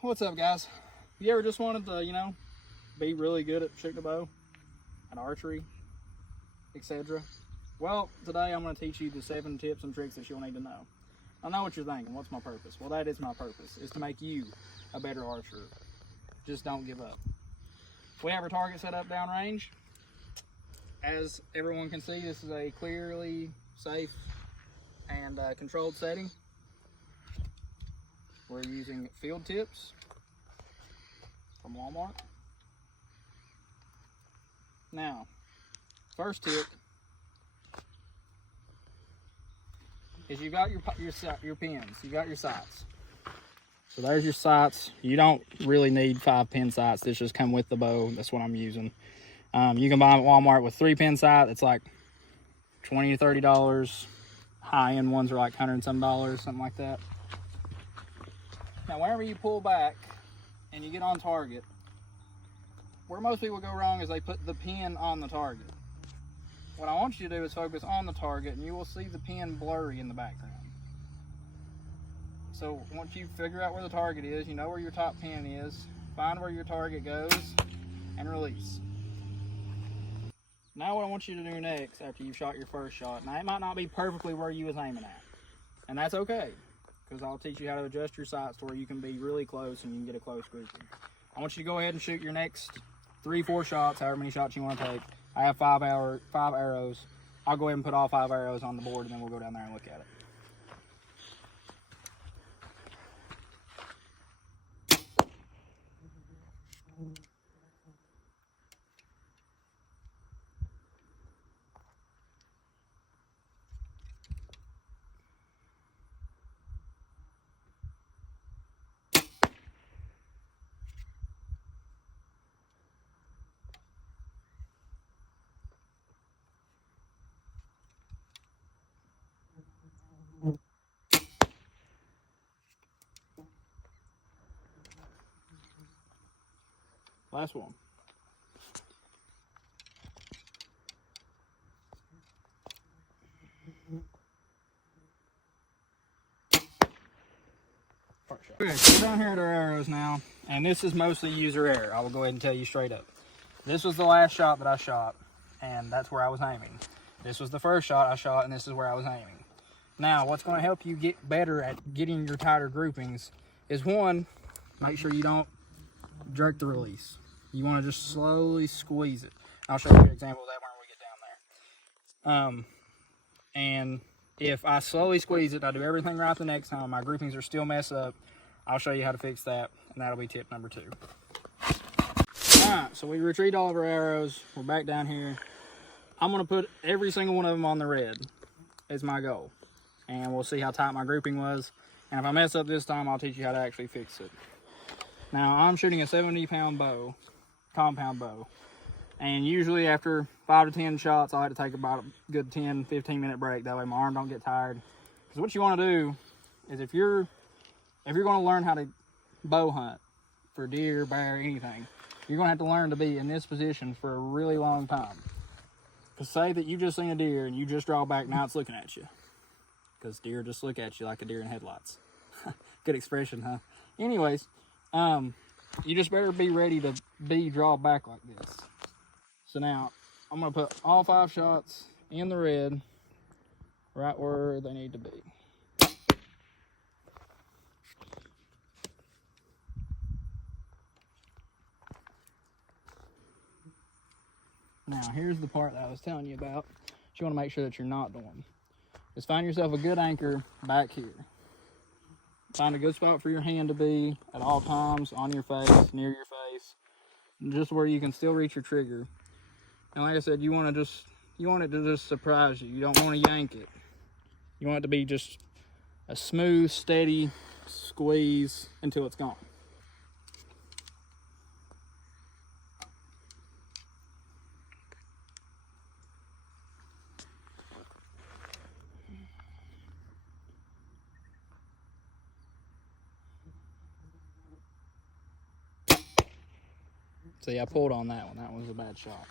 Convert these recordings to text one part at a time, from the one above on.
What's up, guys? You ever just wanted to, be really good at shooting a bow, at archery, etc.? Well, today I'm going to teach you the 7 tips and tricks that you'll need to know. I know what you're thinking. What's my purpose? Well, that is my purpose, is to make you a better archer. Just don't give up. We have our target set up downrange. As everyone can see, this is a clearly safe and controlled setting. We're using field tips from Walmart. Now, first tip is you've got your pins, you've got your sights. So there's your sights. You don't really need 5-pin sights. This just come with the bow. That's what I'm using. You can buy them at Walmart with 3-pin sight. It's like $20 to $30. High-end ones are like $100 and some, something like that. Now, whenever you pull back and you get on target, where most people go wrong is they put the pin on the target. What I want you to do is focus on the target, and you will see the pin blurry in the background. So once you figure out where the target is, you know where your top pin is, find where your target goes, and release. Now what I want you to do next, after you've shot your first shot, now it might not be perfectly where you was aiming at, and that's okay, because I'll teach you how to adjust your sights to where you can be really close and you can get a close grouping. I want you to go ahead and shoot your next 3-4 shots, however many shots you want to take. I have 5 arrows. I'll go ahead and put all 5 arrows on the board, and then we'll go down there and look at it. Last one. Okay, so we're down here at our arrows now, and this is mostly user error. I will go ahead and tell you straight up. This was the last shot that I shot, and that's where I was aiming. This was the first shot I shot, and this is where I was aiming. Now, what's going to help you get better at getting your tighter groupings is, one, make sure you don't jerk the release. You want to just slowly squeeze it. I'll show you an example of that when we get down there. And if I slowly squeeze it, I do everything right the next time, my groupings are still messed up, I'll show you how to fix that, and that'll be tip number 2. Alright, so we retrieved all of our arrows. We're back down here. I'm going to put every single one of them on the red is my goal. And we'll see how tight my grouping was. And if I mess up this time, I'll teach you how to actually fix it. Now, I'm shooting a 70-pound bow, compound bow. And usually after 5 to 10 shots, I like to take about a good 10-15 minute break. That way my arm don't get tired. Because what you want to do is if you're going to learn how to bow hunt for deer, bear, anything, you're going to have to learn to be in this position for a really long time. Because say that you just seen a deer and you just draw back, now it's looking at you. Because deer just look at you like a deer in headlights. Good expression, huh? Anyways, you just better be ready to draw back like this. So now, I'm going to put all 5 shots in the red, right where they need to be. Now, here's the part that I was telling you about. You want to make sure that you're not doing. Just find yourself a good anchor back here. Find a good spot for your hand to be at all times, on your face, near your face, just where you can still reach your trigger. And like I said, you want it to just surprise you. You don't want to yank it. You want it to be just a smooth, steady squeeze until it's gone. See, I pulled on that one. That was a bad shot.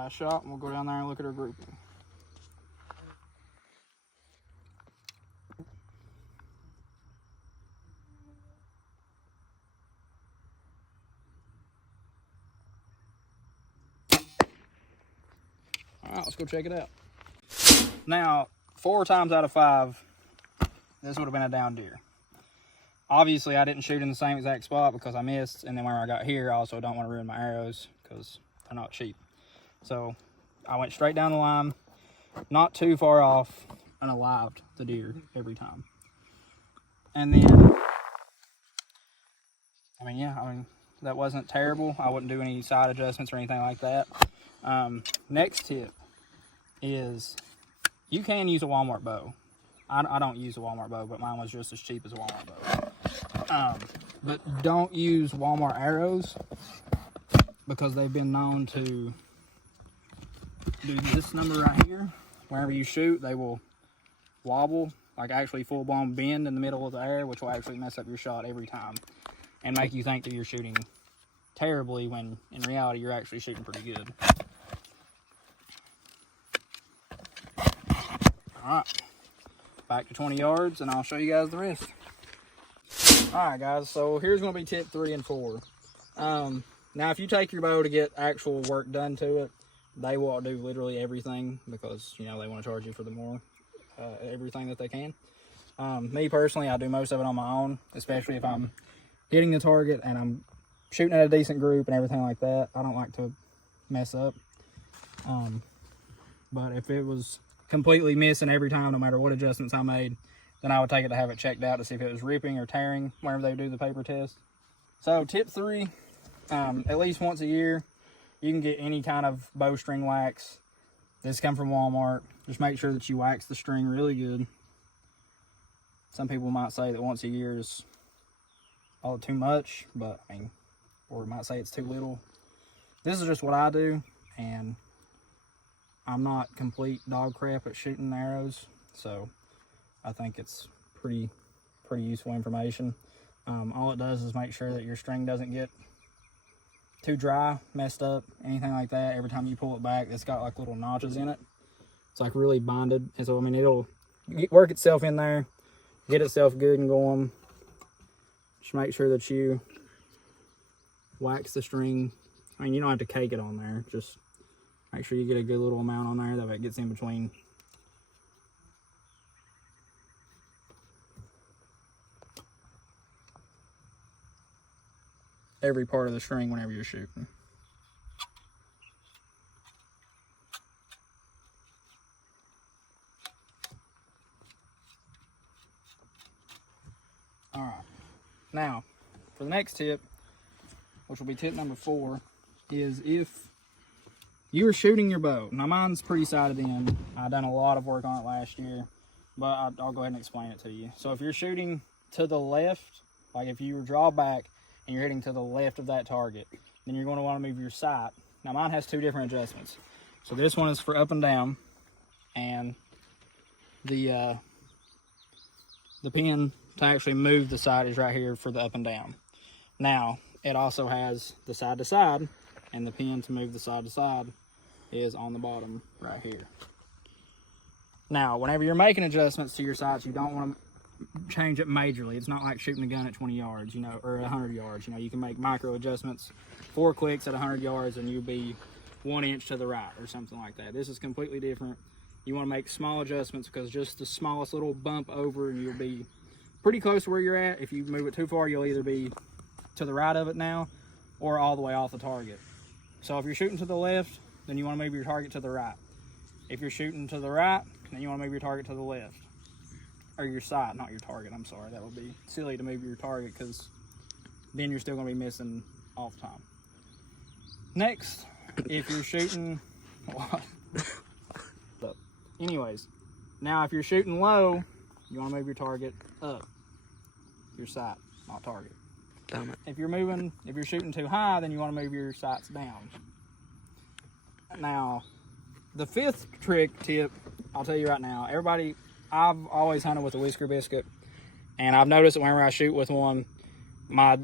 Last shot, and we'll go down there and look at our grouping. All right, let's go check it out. Now, 4 times out of 5, this would have been a down deer. Obviously, I didn't shoot in the same exact spot because I missed, and then when I got here, I also don't want to ruin my arrows because they're not cheap. So, I went straight down the line, not too far off, and alived the deer every time. And then, that wasn't terrible. I wouldn't do any side adjustments or anything like that. Next tip is you can use a Walmart bow. I don't use a Walmart bow, but mine was just as cheap as a Walmart bow. But don't use Walmart arrows because they've been known to do this number right here. Whenever you shoot, they will wobble, like actually full-blown bend in the middle of the air, which will actually mess up your shot every time and make you think that you're shooting terribly when in reality you're actually shooting pretty good. Alright, back to 20 yards and I'll show you guys the rest. Alright guys, so here's going to be tip 3 and 4. Now if you take your bow to get actual work done to it, they will do literally everything because, you know, they want to charge you for the more, everything that they can. Me personally, I do most of it on my own, especially if I'm hitting the target and I'm shooting at a decent group and everything like that. I don't like to mess up. But if it was completely missing every time, no matter what adjustments I made, then I would take it to have it checked out to see if it was ripping or tearing whenever they do the paper test. So tip 3, at least once a year, you can get any kind of bowstring wax. This comes from Walmart. Just make sure that you wax the string really good. Some people might say that once a year is all too much, but I mean, or might say it's too little. This is just what I do, and I'm not complete dog crap at shooting arrows, so I think it's pretty useful information. All it does is make sure that your string doesn't get too dry, messed up, anything like that. Every time you pull it back, it's got like little notches in it. It's like really bonded, and so I mean it'll work itself in there, get itself good and going. Just make sure that you wax the string. I mean, you don't have to cake it on there, just make sure you get a good little amount on there, that way it gets in between. Every part of the string whenever you're shooting. Alright, now for the next tip, which will be tip number 4, is if you are shooting your bow. Now mine's pretty sighted in. I've done a lot of work on it last year, but I'll go ahead and explain it to you. So if you're shooting to the left, like if you draw back and you're hitting to the left of that target, then you're going to want to move your sight. Now mine has 2 different adjustments. So this one is for up and down, and the pin to actually move the sight is right here for the up and down. Now it also has the side to side, and the pin to move the side to side is on the bottom right here. Now whenever you're making adjustments to your sights, you don't want to change it majorly. It's not like shooting a gun at 20 yards, you know, or 100 yards. You know, you can make micro adjustments, 4 clicks at 100 yards, and you'll be 1 inch to the right or something like that. This is completely different. You want to make small adjustments because just the smallest little bump over and you'll be pretty close to where you're at. If you move it too far, you'll either be to the right of it now or all the way off the target. So if you're shooting to the left, then you want to move your target to the right. If you're shooting to the right, then you want to move your target to the left. Or your sight, not your target, I'm sorry. That would be silly to move your target because then you're still going to be missing all the time. Next, if you're shooting... Anyways, now if you're shooting low, you want to move your target up. Your sight, not target. Damn it. If you're shooting too high, then you want to move your sights down. Now, the 5th tip, I'll tell you right now, everybody... I've always hunted with a whisker biscuit, and I've noticed that whenever I shoot with one, my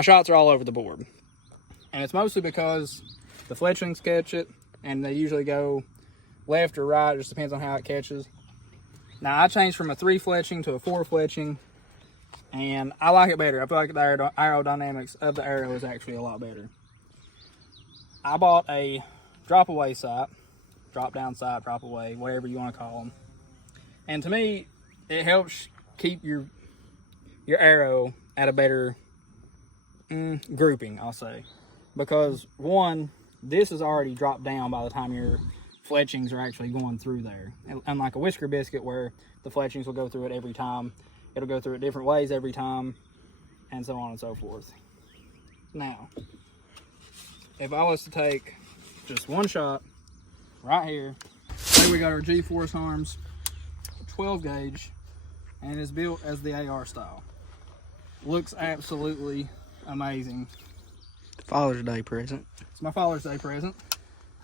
shots are all over the board. And it's mostly because the fletchlings catch it, and they usually go left or right. It just depends on how it catches. Now I changed from a 3 fletching to a 4 fletching, and I like it better. I feel like the aerodynamics of the arrow is actually a lot better. I bought a drop away sight, drop down sight, drop away, whatever you want to call them. And to me, it helps keep your arrow at a better grouping, I'll say. Because one, this is already dropped down by the time your fletchings are actually going through there. Unlike a whisker biscuit where the fletchings will go through it every time. It'll go through it different ways every time, and so on and so forth. Now, if I was to take just one shot right here, say we got our G-Force arms, 12 gauge, and it's built as the AR style. Looks absolutely amazing. Father's Day present. It's my Father's Day present.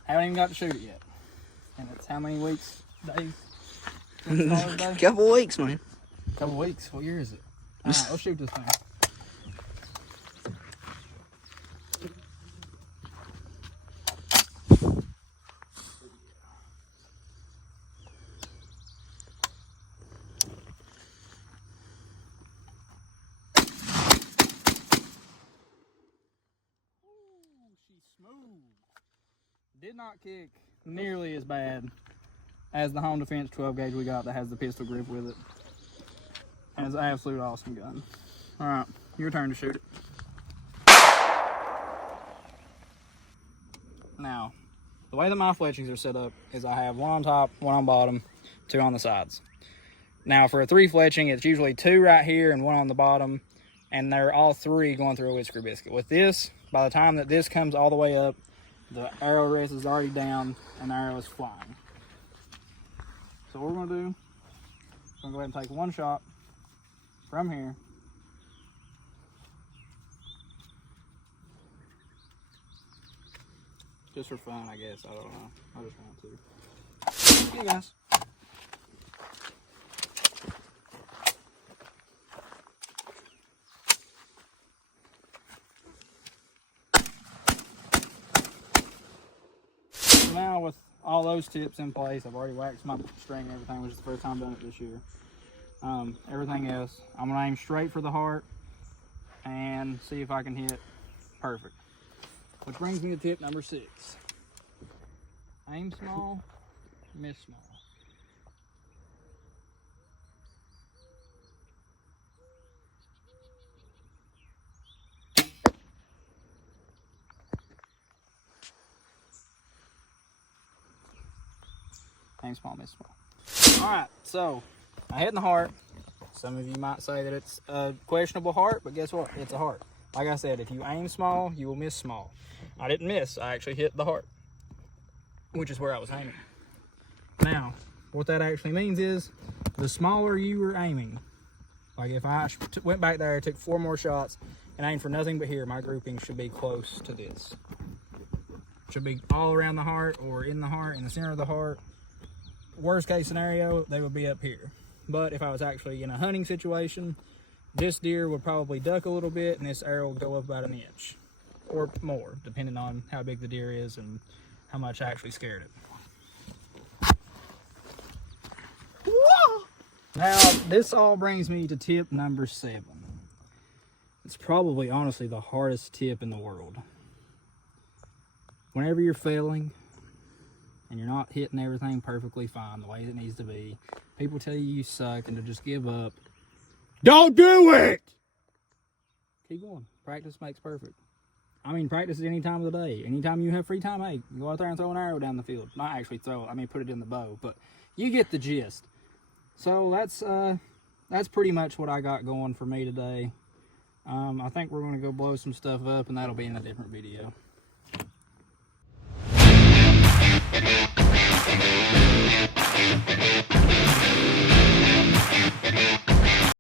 Haven't even got to shoot it yet. And it's how many weeks, days? Father's Day? Couple weeks, man. Couple weeks. What year is it? All right, let's shoot this thing. Did not kick nearly as bad as the Home Defense 12 gauge we got that has the pistol grip with it. And it's an absolute awesome gun. Alright, your turn to shoot it. Now, the way that my fletchings are set up is I have one on top, one on bottom, 2 on the sides. Now for a 3 fletching, it's usually 2 right here and 1 on the bottom, and they're all 3 going through a whisker biscuit. With this, by the time that this comes all the way up, the arrow rest is already down and the arrow is flying. So what we're gonna do, we're gonna go ahead and take one shot from here. Just for fun, I guess. I don't know. I just want to. Hey guys. Now with all those tips in place, I've already waxed my string and everything, which is the first time I've done it this year. Everything else, I'm gonna aim straight for the heart and see if I can hit perfect. Which brings me to tip number 6. Aim small, miss small. Aim small, miss small. Alright, so I hit in the heart. Some of you might say that it's a questionable heart, but guess what? It's a heart. Like I said, if you aim small, you will miss small. I didn't miss, I actually hit the heart, which is where I was aiming. Now, what that actually means is, the smaller you were aiming, like if I went back there, took 4 more shots, and aimed for nothing but here, my grouping should be close to this. Should be all around the heart, or in the heart, in the center of the heart. Worst case scenario, they would be up here. But if I was actually in a hunting situation, this deer would probably duck a little bit and this arrow would go up about 1 inch or more, depending on how big the deer is and how much I actually scared it. Now, this all brings me to tip number 7. It's probably, honestly, the hardest tip in the world. Whenever you're failing, and you're not hitting everything perfectly fine the way it needs to be, people tell you suck and to just give up. Don't do it! Keep going. Practice makes perfect. I mean, practice at any time of the day. Anytime you have free time, hey, go out there and throw an arrow down the field. Not actually throw it, I mean put it in the bow, but you get the gist. So that's pretty much what I got going for me today. I think we're going to go blow some stuff up, and that'll be in a different video. Thank you.